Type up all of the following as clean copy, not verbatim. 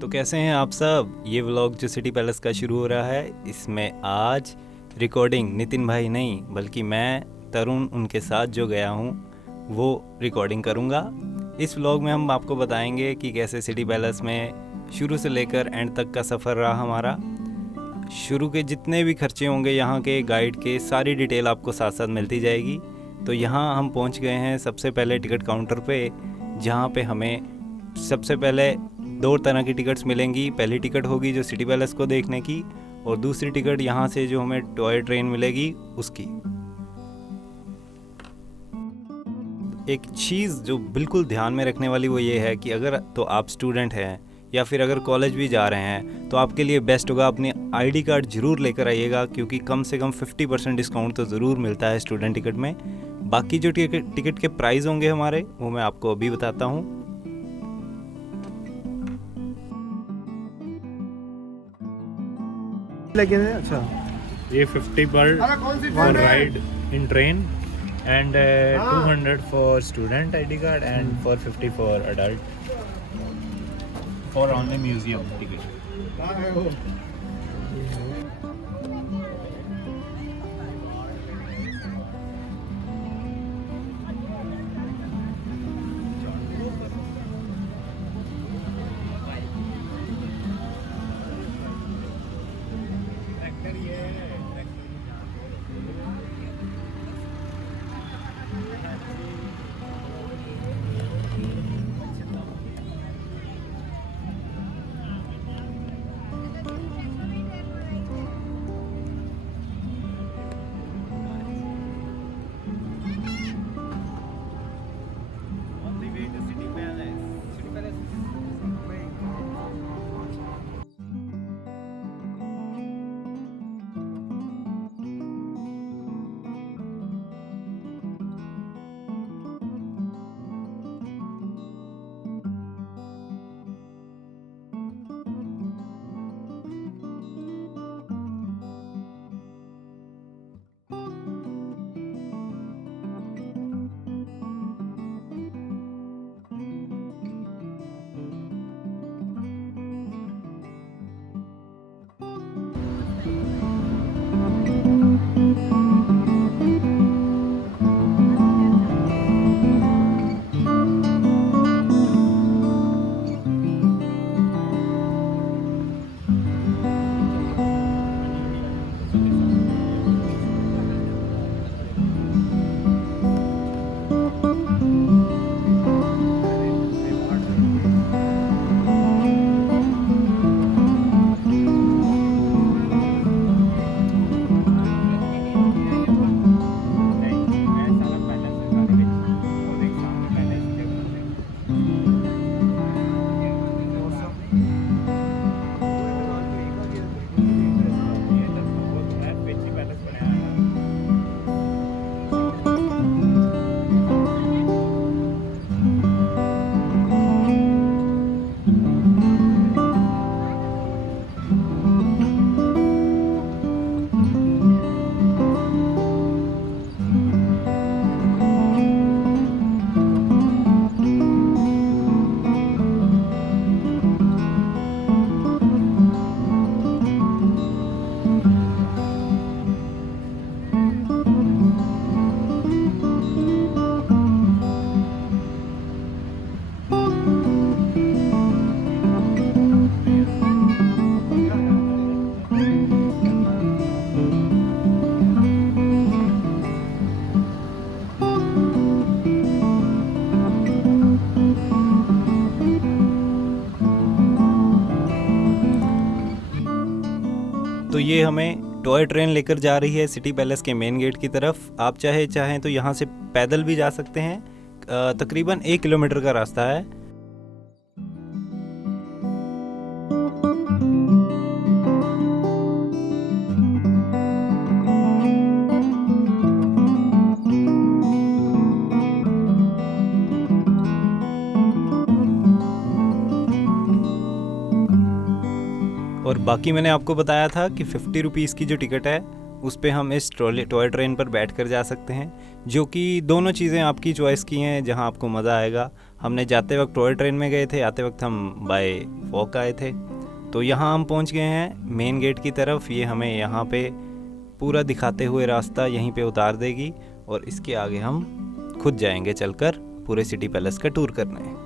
तो कैसे हैं आप सब। ये व्लॉग जो सिटी पैलेस का शुरू हो रहा है, इसमें आज रिकॉर्डिंग नितिन भाई नहीं बल्कि मैं तरुण उनके साथ जो गया हूँ वो रिकॉर्डिंग करूँगा। इस व्लॉग में हम आपको बताएंगे कि कैसे सिटी पैलेस में शुरू से लेकर एंड तक का सफ़र रहा हमारा। शुरू के जितने भी खर्चे होंगे यहाँ के गाइड के, सारी डिटेल आपको साथ साथ मिलती जाएगी। तो यहाँ हम पहुँच गए हैं सबसे पहले टिकट काउंटर पे, जहाँ पे हमें सबसे पहले 2 तरह की टिकट्स मिलेंगी। पहली टिकट होगी जो सिटी पैलेस को देखने की, और दूसरी टिकट यहाँ से जो हमें टॉय ट्रेन मिलेगी उसकी। एक चीज़ जो बिल्कुल ध्यान में रखने वाली वो ये है कि अगर तो आप स्टूडेंट हैं या फिर अगर कॉलेज भी जा रहे हैं तो आपके लिए बेस्ट होगा अपने आईडी कार्ड ज़रूर लेकर आइएगा, क्योंकि कम से कम 50% डिस्काउंट तो ज़रूर मिलता है स्टूडेंट टिकट में। बाकी जो टिकट के प्राइस होंगे हमारे, वो मैं आपको अभी बताता हूँ। लगे हैं। अच्छा, ये 50 पर ride in train and 200 for student ID card and 450 for adult for only museum ticket. तो ये हमें टॉय ट्रेन लेकर जा रही है सिटी पैलेस के मेन गेट की तरफ। आप चाहें तो यहाँ से पैदल भी जा सकते हैं। तकरीबन 1 किलोमीटर का रास्ता है। और बाकी मैंने आपको बताया था कि 50 रुपीज़ की जो टिकट है उस पे हम इस टॉय ट्रेन पर बैठ कर जा सकते हैं, जो कि दोनों चीज़ें आपकी चॉइस की हैं। जहां आपको मज़ा आएगा, हमने जाते वक्त टॉय ट्रेन में गए थे, आते वक्त हम बाय वॉक आए थे। तो यहाँ हम पहुँच गए हैं मेन गेट की तरफ। ये हमें यहाँ पे पूरा दिखाते हुए रास्ता यहीं पे उतार देगी और इसके आगे हम खुद जाएंगे चलकर पूरे सिटी पैलेस का टूर करने।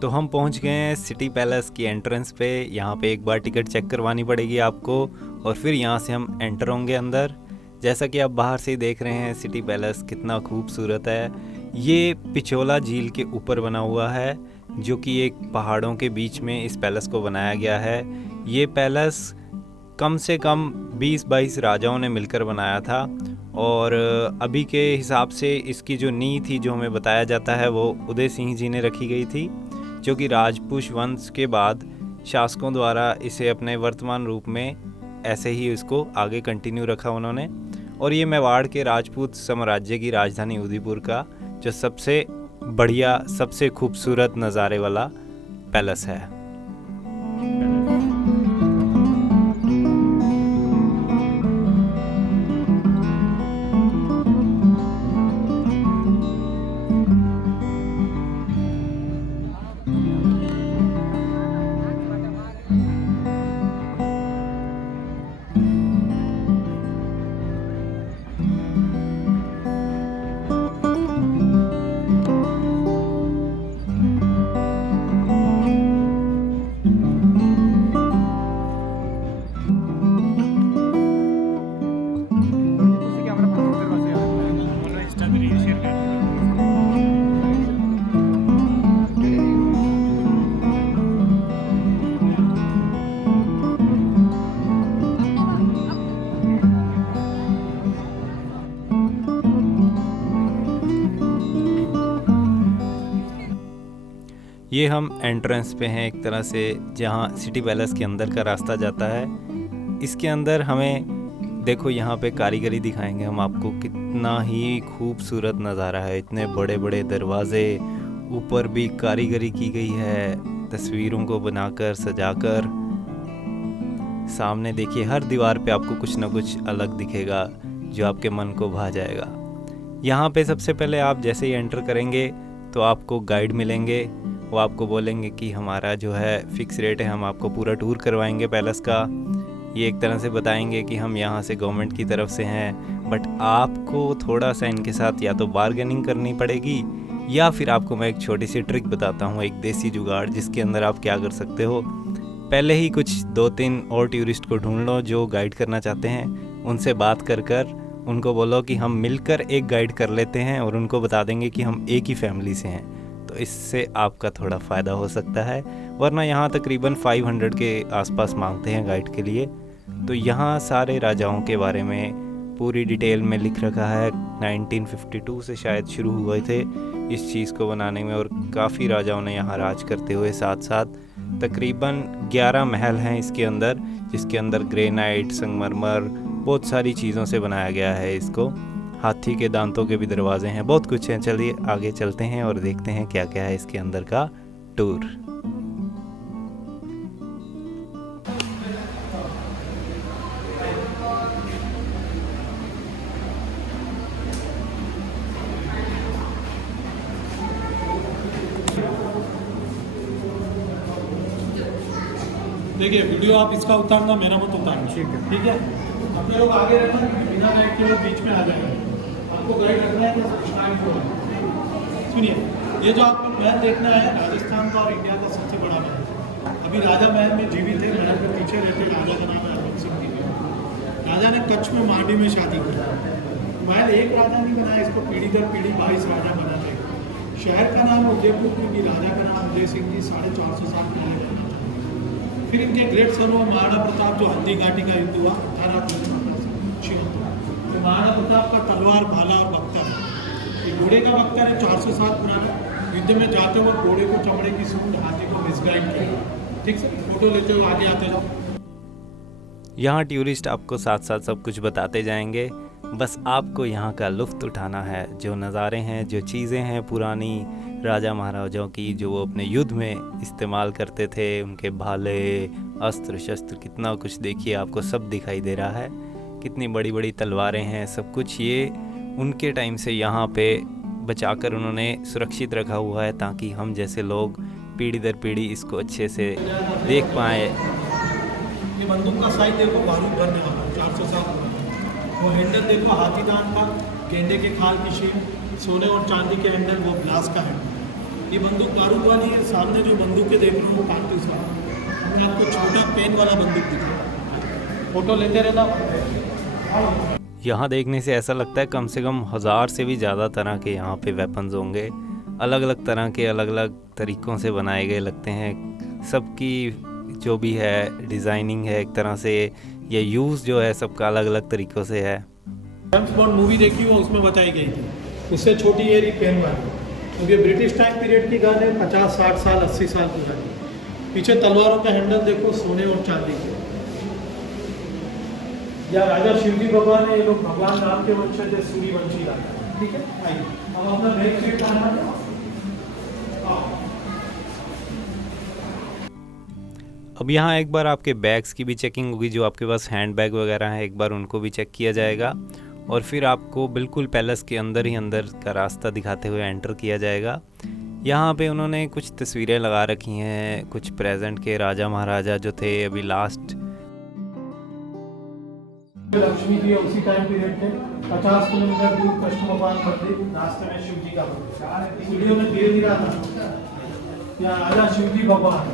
तो हम पहुंच गए हैं सिटी पैलेस की एंट्रेंस पे। यहाँ पे एक बार टिकट चेक करवानी पड़ेगी आपको और फिर यहाँ से हम एंटर होंगे अंदर। जैसा कि आप बाहर से ही देख रहे हैं सिटी पैलेस कितना खूबसूरत है। ये पिछोला झील के ऊपर बना हुआ है, जो कि एक पहाड़ों के बीच में इस पैलेस को बनाया गया है। ये पैलेस कम से कम 20-22 राजाओं ने मिलकर बनाया था और अभी के हिसाब से इसकी जो नींव थी, जो हमें बताया जाता है, वो उदय सिंह जी ने रखी गई थी, जो कि राजपूत वंश के बाद शासकों द्वारा इसे अपने वर्तमान रूप में ऐसे ही इसको आगे कंटिन्यू रखा उन्होंने। और ये मेवाड़ के राजपूत साम्राज्य की राजधानी उदयपुर का जो सबसे बढ़िया, सबसे खूबसूरत नज़ारे वाला पैलेस है। ये हम एंट्रेंस पे हैं एक तरह से, जहाँ सिटी पैलेस के अंदर का रास्ता जाता है। इसके अंदर हमें देखो यहाँ पे कारीगरी दिखाएंगे हम आपको, कितना ही खूबसूरत नज़ारा है। इतने बड़े बड़े दरवाजे, ऊपर भी कारीगरी की गई है तस्वीरों को बनाकर सजाकर। सामने देखिए हर दीवार पे आपको कुछ ना कुछ अलग दिखेगा जो आपके मन को भा जाएगा। यहाँ पे सबसे पहले आप जैसे ही एंटर करेंगे तो आपको गाइड मिलेंगे। वो आपको बोलेंगे कि हमारा जो है फ़िक्स रेट है, हम आपको पूरा टूर करवाएंगे पैलेस का। ये एक तरह से बताएंगे कि हम यहाँ से गवर्नमेंट की तरफ से हैं, बट आपको थोड़ा सा इनके साथ या तो बार्गेनिंग करनी पड़ेगी या फिर आपको मैं एक छोटी सी ट्रिक बताता हूँ, एक देसी जुगाड़, जिसके अंदर आप क्या कर सकते हो। पहले ही कुछ 2-3 और टूरिस्ट को ढूंढ लो जो गाइड करना चाहते हैं। उनसे बात कर उनको बोलो कि हम मिलकर एक गाइड कर लेते हैं और उनको बता देंगे कि हम एक ही फैमिली से हैं। तो इससे आपका थोड़ा फ़ायदा हो सकता है, वरना यहाँ तकरीबन 500 के आसपास मांगते हैं गाइड के लिए। तो यहाँ सारे राजाओं के बारे में पूरी डिटेल में लिख रखा है। 1952 से शायद शुरू हुए थे इस चीज़ को बनाने में और काफ़ी राजाओं ने यहाँ राज करते हुए साथ साथ तकरीबन 11 महल हैं इसके अंदर, जिसके अंदर ग्रेनाइट, संगमरमर, बहुत सारी चीज़ों से बनाया गया है इसको। हाथी के दांतों के भी दरवाजे हैं, बहुत कुछ है। चलिए आगे चलते हैं और देखते हैं क्या क्या है इसके अंदर का टूर। देखिए वीडियो आप इसका उतारना, मेरा मत उतारना। ठीक है। अपने लोग आगे रहना, बिना गाइड के लोग बीच में आ जाएंगे। आपको गाइड रखना है तो टाइम को सुनिए। ये जो आपको महल देखना है राजस्थान का और इंडिया का सबसे बड़ा महल। अभी राजा महल में जीवित थे, महल के पीछे रहते राजा का नाम है अरविंद सिंह जी। राजा ने कच्छ में मांडी में शादी की। महल एक राजा नहीं बनाया, इसको पीढ़ी दर पीढ़ी 22 राजा बनाते। शहर का नाम उदयपुर, क्योंकि राजा का नाम उदय सिंह जी 450 साल पहले बना। फिर इनके ग्रेट सन हुआ महाराणा प्रताप, जो हल्दी घाटी का युद्ध हुआ 18 तो महाराणा प्रताप का तलवार, भाला और बख्तर, ये घोड़े का बख्तर है 400 साल पुराना। युद्ध में जाते हुए घोड़े को चमड़े की सूंड, हाथी को मिसगाइड किया। ठीक से फोटो लेते हुए आगे आते जाओ। यहाँ टूरिस्ट आपको साथ साथ सब कुछ बताते जाएंगे, बस आपको यहाँ का लुत्फ़ उठाना है। जो नज़ारे हैं, जो चीज़ें हैं पुरानी, राजा महाराजाओं की, जो वो अपने युद्ध में इस्तेमाल करते थे, उनके भाले, अस्त्र शस्त्र, कितना कुछ देखिए आपको सब दिखाई दे रहा है। कितनी बड़ी बड़ी तलवारें हैं, सब कुछ ये उनके टाइम से यहाँ पे बचाकर उन्होंने सुरक्षित रखा हुआ है, ताकि हम जैसे लोग पीढ़ी दर पीढ़ी इसको अच्छे से देख पाएँ। ये बंदूक का साइज देखो, बारूद भरने वाला 400 साल पुराना। वो हैंडल देखो, हाथी दांत का, गेंडे के खाल की शेप, सोने और चांदी के हैंडल, वो ग्लास का हैंडल। ये बंदूक बारूद वाली है। सामने जो बंदूकें देख रहे हो वो कारतूस वाला। मैं आपको छोटा पेन वाला बंदूक दिखा, फोटो लेते रहना। यहाँ देखने से ऐसा लगता है कम से कम 1000 से भी ज़्यादा तरह के यहाँ पे वेपन्स होंगे। अलग अलग तरह के, अलग अलग तरीक़ों से बनाए गए लगते हैं। सबकी जो भी है डिज़ाइनिंग है एक तरह से, या यूज़ जो है सबका अलग अलग तरीक़ों से है। जेम्स बॉन्ड मूवी देखी हो, उसमें बताई गई थी। उससे छोटी ये रही पेन वाली, क्योंकि ब्रिटिश टाइम पीरियड की गन है, 50, 60 साल, 80 साल पुरानी। पीछे तलवारों का हैंडल देखो, सोने और चांदी के। या राजा शिवजी भगवान है, ये लोग भगवान राम के वंशज है, सूर्यवंशी राजा। ठीक है, आइए अब अपना बैक साइड करना है। अब यहाँ एक बार आपके बैग्स की भी चेकिंग होगी, जो आपके पास हैंड बैग वगैरह है, एक बार उनको भी चेक किया जाएगा। और फिर आपको बिल्कुल पैलेस के अंदर ही अंदर का रास्ता दिखाते हुए एंटर किया जाएगा। यहाँ पे उन्होंने कुछ तस्वीरें लगा रखी हैं, कुछ प्रेजेंट के राजा महाराजा जो थे अभी लास्ट। लक्ष्मी जी उसी टाइम पीरियड के 50 किलोमीटर दूर कृष्ण भगवान मंदिर, रास्ते में शिव जी का मंदिर। इस वीडियो में धीरे धीरे आता या राजा शिव जी भगवान।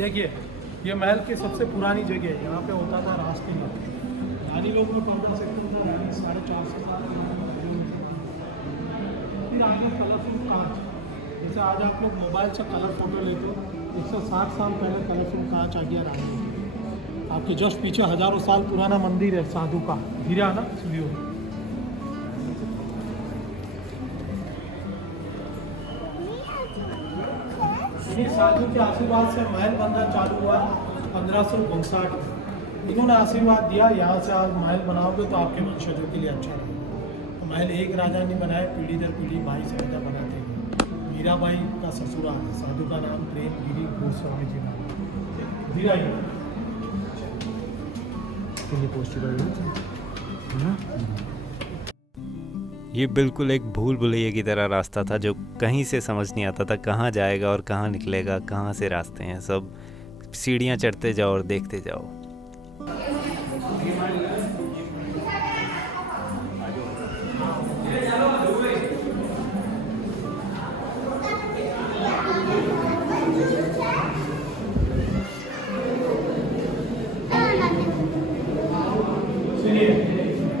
देखिए, ये महल की सबसे पुरानी जगह है। यहाँ पे होता था राजकीला। रानी लोग में टोटल सेक्टर था, रानी 450 साल। फिर आगे कलरफुल कांच, जैसे आज आप लोग मोबाइल से कलर फोटो लेते हो, 160 साल पहले कलरफुल कांच आ गया रानी। आपके जस्ट पीछे हजारों साल पुराना मंदिर है साधु का, धीरे आना स्टूडियो। साधु के आशीर्वाद से महल बनना चालू हुआ 1559 में। इन्होंने आशीर्वाद दिया, यहाँ से आप महल बनाओगे तो आपके वंशजों के लिए अच्छा रहेगा। तो महल एक राजा ने बनाया, पीढ़ी दर पीढ़ी भाई से राजा बनाते हैं। मीराबाई का ससुराल है, साधु का नाम प्रेमगिरी गोस्वामी जी नाम। धीरा ये बिल्कुल एक भूल भुलैया की तरह रास्ता था, जो कहीं से समझ नहीं आता था कहाँ जाएगा और कहाँ निकलेगा, कहाँ से रास्ते हैं। सब सीढ़ियाँ चढ़ते जाओ और देखते जाओ।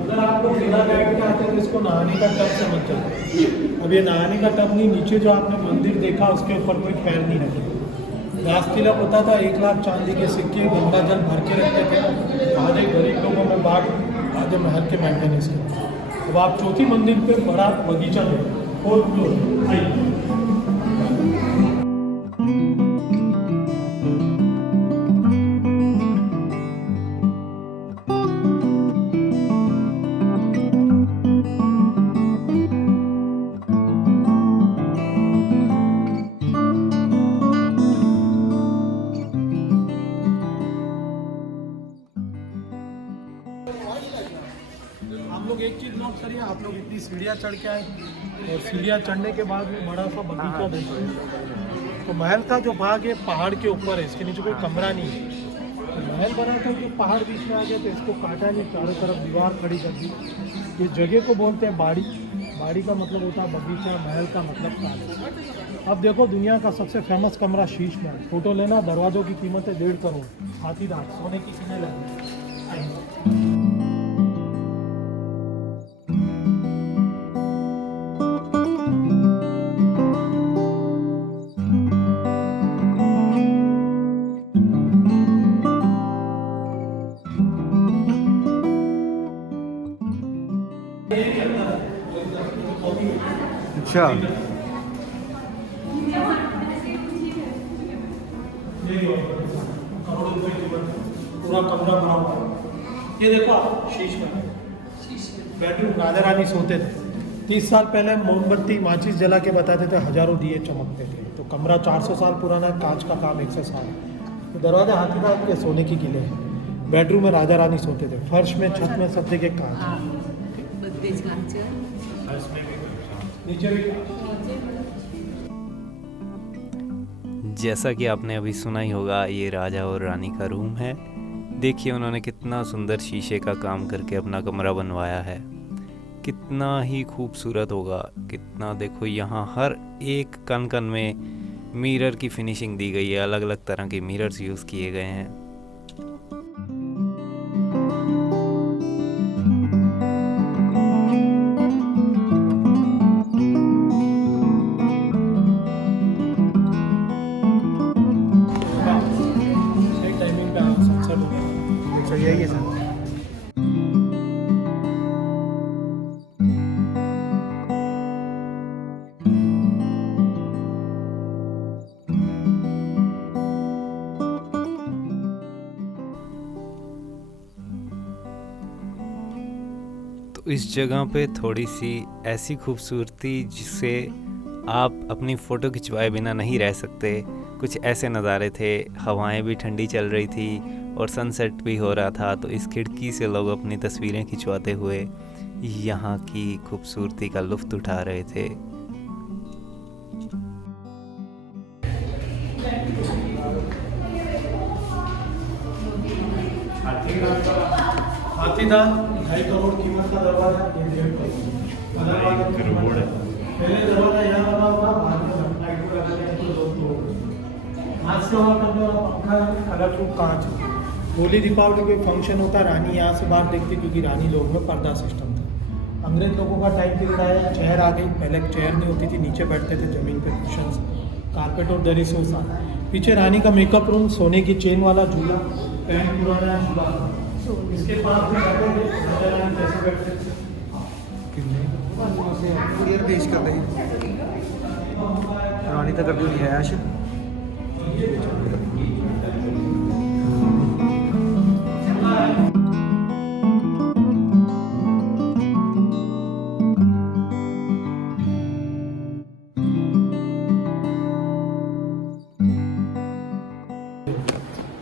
अगर आप लोग बिना गाइड के आते हैं तो इसको नहाने का टब समझ जाते। अब ये नहाने का टब नहीं, नीचे जो आपने मंदिर देखा उसके ऊपर कोई पैर नहीं रखे। रास तिलक होता था, 1 लाख चांदी के सिक्के गंगा जल भर के रखते थे। आधे गरीब लोगों में बांट, आधे महल के मेंटेनेंस के। अब आप चौथी मंदिर पे बड़ा बगीचा है, 4th फ्लोर। आइए आप लोग एक चीज़ नोट करिए, आप लोग इतनी सीढ़ियाँ चढ़ के आए और सीढ़ियाँ चढ़ने के बाद में बड़ा सा बगीचा देखो। तो महल का जो भाग है पहाड़ के ऊपर है, इसके नीचे कोई कमरा नहीं है। तो महल बना था कि पहाड़ बीच में आ गया, तो इसको काटा नहीं, चारों तरफ दीवार खड़ी कर दी। ये जगह को बोलते हैं बाड़ी। बाड़ी का मतलब होता है बगीचा, महल का मतलब पैलेस। अब देखो, दुनिया का सबसे फेमस कमरा शीश महल। फोटो लेना, दरवाजों की कीमत है 1.5 करोड़। हाथी दांत सोने की किने लगी। अच्छा करोड़ों रुपए की कीमत है। पूरा कमरा बना हुआ है। ये देखो आप शीश में बेडरूम राजा रानी सोते थे। 30 साल पहले मोमबत्ती माचिस जला के बताते थे, हजारों दिए चमकते थे। तो कमरा 400 साल पुराना है, कांच का काम 100 साल। तो दरवाजा हाथीदार के सोने की किले हैं। बेडरूम में राजा रानी सोते थे। फर्श में छत में सब जगह कांच, બધે જ કામ છે. नीचे भी जैसा कि आपने अभी सुना ही होगा, ये राजा और रानी का रूम है। देखिए उन्होंने कितना सुंदर शीशे का काम करके अपना कमरा बनवाया है। कितना ही खूबसूरत होगा, कितना। देखो यहाँ हर एक कन कन में मिरर की फिनिशिंग दी गई है। अलग अलग तरह के मिरर्स यूज़ किए गए हैं। सही टाइमिंग पे आप सनसेट हो गया। अच्छा यही है सर। तो इस जगह पे थोड़ी सी ऐसी खूबसूरती जिससे आप अपनी फ़ोटो खिंचवाए बिना नहीं रह सकते। कुछ ऐसे नज़ारे थे। हवाएं भी ठंडी चल रही थी और सनसेट भी हो रहा था। तो इस खिड़की से लोग अपनी तस्वीरें खिंचवाते हुए यहाँ की खूबसूरती का लुत्फ़ उठा रहे थे। हाथीदार 2.5 करोड़ कीमत का दरवाजा, ये 1.5 करोड़। पहले दरवाजा यहाँ बना हुआ, बाद में लाइट को लगा दिया तो लोग तोड़। आज से वहाँ करने वाला पंखा कलरफुल कांच है। होली दीपावली कोई फंक्शन होता, रानी यहाँ से बाहर देखती, क्योंकि रानी लोग में पर्दा सिस्टम था। अंग्रेज लोगों का टाइम पीरियड आया, चेयर आ गई। पहले चेयर नहीं होती थी, नीचे बैठते थे ज़मीन पे, कुशंस, कारपेट और दरी सोफा। पीछे रानी का मेकअप रूम, सोने की चेन वाला झूला, पैंट पुराना झूला। इसके पास भी बैठे थे, राजा रानी कैसे बैठते थे। क्लियर पेश कर दे रानी तक अभी नहीं आया।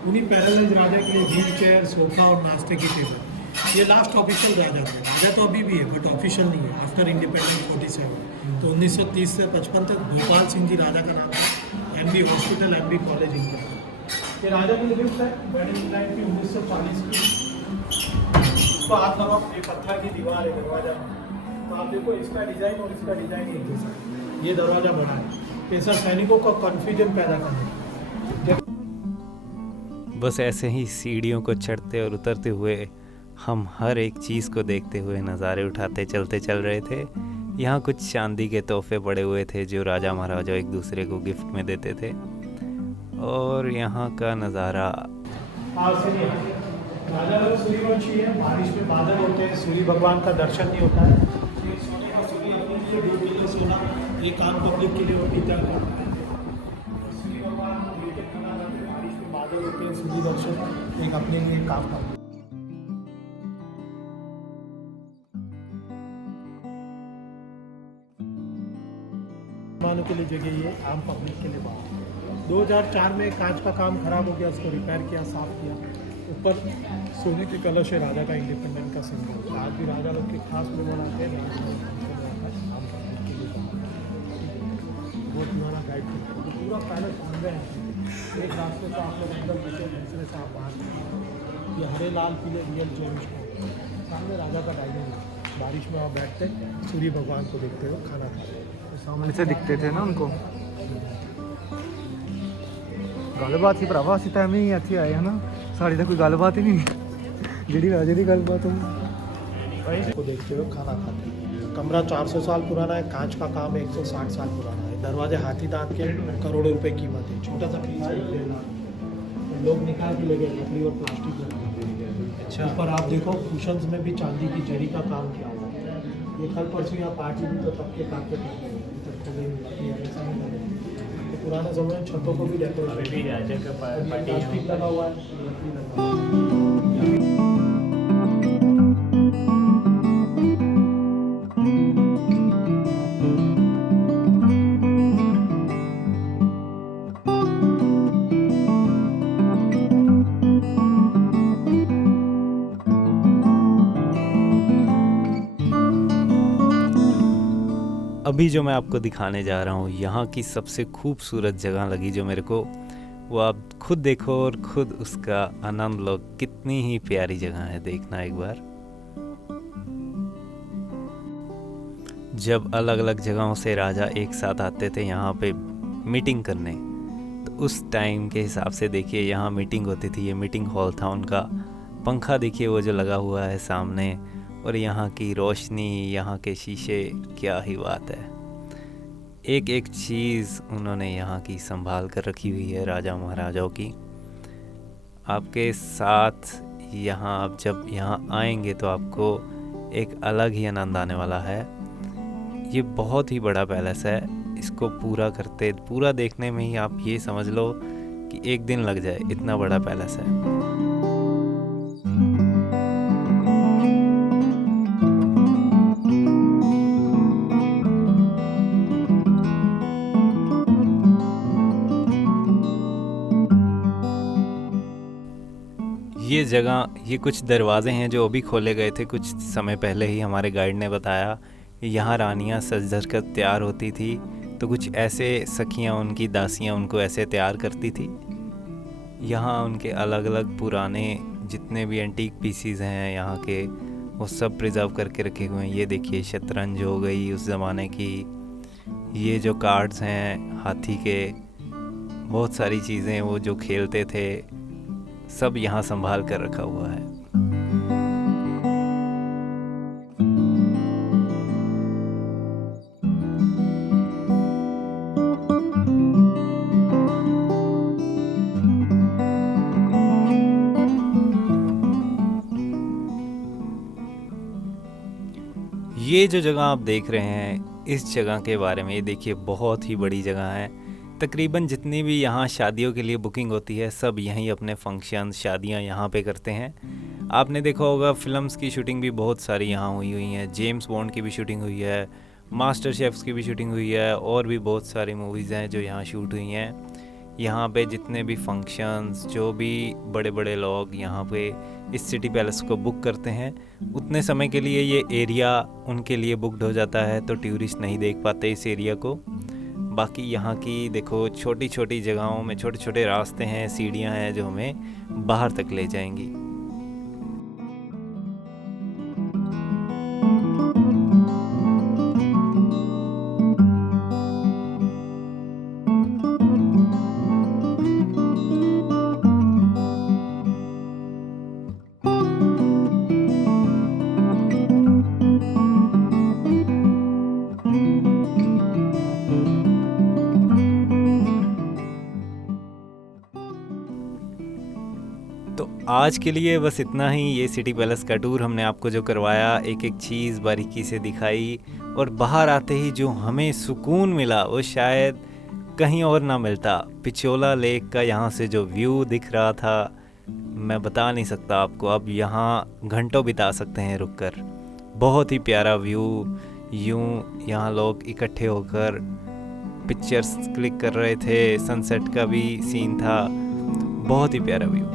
उन्हीं पैरालाइज राजा के लिए व्हील चेयर, सोफा और नाश्ते की टेबल। ये लास्ट ऑफिशियल राजा थे। राजा तो अभी भी है बट ऑफिशियल नहीं है, आफ्टर इंडिपेंडेंस 47। तो 1930 से 55 तक भोपाल सिंह जी राजा का नाम था। एमबी हॉस्पिटल, एमबी कॉलेज इनके। ये राजा की लिफ्ट है, वेडिंग लाइन की 1940 की। उसको हाथ लगाओ, ये पत्थर की दीवार है दरवाजा। तो आप देखो इसका डिज़ाइन और इसका डिज़ाइन एक जैसा है। ये दरवाजा बना है, पेशा सैनिकों का कन्फ्यूजन पैदा करना। बस ऐसे ही सीढ़ियों को चढ़ते और उतरते हुए हम हर एक चीज़ को देखते हुए नज़ारे उठाते चलते चल रहे थे। यहाँ कुछ चांदी के तोहफे पड़े हुए थे जो राजा महाराजा एक दूसरे को गिफ्ट में देते थे। और यहाँ का नज़ारा राजा लोग सूर्यवंशी है। बारिश में बादल होते हैं, सूर्य भगवान का दर्शन नहीं होता है। ये सोने का सूर्य अपने लिए 2 किलो सोना, ये काम पब्लिक के लिए वो पीता है। सूर्य भगवान बारिश में बादल होते हैं, सूर्य दर्शन एक अपने लिए काम करते हैं। मेहमानों के लिए जगह, ये आम पब्लिक के लिए बात। 2004 में कांच का काम खराब हो गया, उसको रिपेयर किया, साफ किया। ऊपर सोने के कलश है, राजा का इंडिपेंडेंट का सिंबल। आज भी राजा लोग के खास मेहमान आते हैं, आम पब्लिक के लिए बहुत पुराना गाइड करते हैं। पूरा पैलेस अंदर है। एक रास्ते से आप लोग अंदर बैठे, दूसरे से आप बाहर। ये हरे लाल पीले रियल जेम्स को सामने राजा का डाइनिंग है। बारिश में आप बैठते, सूर्य भगवान को देखते हुए खाना खाते। सामने से दिखते थे ना उनको। गलबात ही भरावा असं तो एवं ही इतने आए है ना, साड़ी तो कोई गलबात ही नहीं जी राजे की गलबात को देखते हुए खाना खाते हैं। कमरा 400 साल पुराना है, कांच का काम है, 160 साल पुराना है। दरवाजे हाथी दांत के, करोड़ों रुपए कीमत है। छोटा सा पीस है, लोग निकाल के ले गए, लकड़ी और प्लास्टिक लगा। अच्छा, ऊपर आप देखो कुशंस में भी चांदी की जरी का काम किया हुआ है। ये कल परसों यहाँ पार्टी भी तो तब के कारपेट तो पुराने समय में छतों को भी डेकोरेट अभी भी राजा का पार्टी प्लास्टिक लगा हुआ है। अभी जो मैं आपको दिखाने जा रहा हूँ यहाँ की सबसे खूबसूरत जगह लगी जो मेरे को, वो आप खुद देखो और खुद उसका आनंद लो। कितनी ही प्यारी जगह है, देखना एक बार। जब अलग अलग जगहों से राजा एक साथ आते थे यहाँ पे मीटिंग करने, तो उस टाइम के हिसाब से देखिए यहाँ मीटिंग होती थी। ये मीटिंग हॉल था उनका। पंखा देखिए वो जो लगा हुआ है सामने, और यहाँ की रोशनी, यहाँ के शीशे, क्या ही बात है। एक एक चीज़ उन्होंने यहाँ की संभाल कर रखी हुई है, राजा महाराजाओं की। आपके साथ यहाँ आप जब यहाँ आएंगे तो आपको एक अलग ही आनंद आने वाला है। ये बहुत ही बड़ा पैलेस है। इसको पूरा देखने में ही आप ये समझ लो कि एक दिन लग जाए, इतना बड़ा पैलेस है। ये कुछ दरवाजे हैं जो अभी खोले गए थे कुछ समय पहले ही। हमारे गाइड ने बताया कि यहाँ रानियाँ सज धज कर तैयार होती थी, तो कुछ ऐसे सखियाँ, उनकी दासियाँ उनको ऐसे तैयार करती थी। यहाँ उनके अलग अलग पुराने जितने भी एंटीक पीसीज हैं यहाँ के, वो सब प्रिजर्व करके रखे हुए हैं। ये देखिए शतरंज हो गई उस ज़माने की, ये जो कार्ड्स हैं हाथी के, बहुत सारी चीज़ें वो जो खेलते थे, सब यहाँ संभाल कर रखा हुआ है। ये जो जगह आप देख रहे हैं, इस जगह के बारे में ये देखिए, बहुत ही बड़ी जगह है। तकरीबन जितनी भी यहाँ शादियों के लिए बुकिंग होती है, सब यहीं अपने फंक्शन, शादियाँ यहाँ पे करते हैं। आपने देखा होगा फिल्म्स की शूटिंग भी बहुत सारी यहाँ हुई हैं। जेम्स बॉन्ड की भी शूटिंग हुई है, मास्टर शेफ्स की भी शूटिंग हुई है, और भी बहुत सारी मूवीज़ हैं जो यहाँ शूट हुई हैं। यहाँ पे जितने भी फंक्शंस, जो भी बड़े बड़े लोग यहाँ पे इस सिटी पैलेस को बुक करते हैं, उतने समय के लिए ये एरिया उनके लिए बुकड हो जाता है, तो टूरिस्ट नहीं देख पाते इस एरिया को। बाकी यहाँ की देखो छोटी छोटी जगहों में छोटे छोटे रास्ते हैं, सीढ़ियाँ हैं जो हमें बाहर तक ले जाएंगी। तो आज के लिए बस इतना ही। ये सिटी पैलेस का टूर हमने आपको जो करवाया, एक एक चीज़ बारीकी से दिखाई, और बाहर आते ही जो हमें सुकून मिला वो शायद कहीं और ना मिलता। पिचोला लेक का यहाँ से जो व्यू दिख रहा था, मैं बता नहीं सकता आपको। अब यहाँ घंटों बिता सकते हैं रुककर। बहुत ही प्यारा व्यू। यूँ यहाँ लोग इकट्ठे होकर पिक्चर्स क्लिक कर रहे थे, सनसेट का भी सीन था। बहुत ही प्यारा व्यू।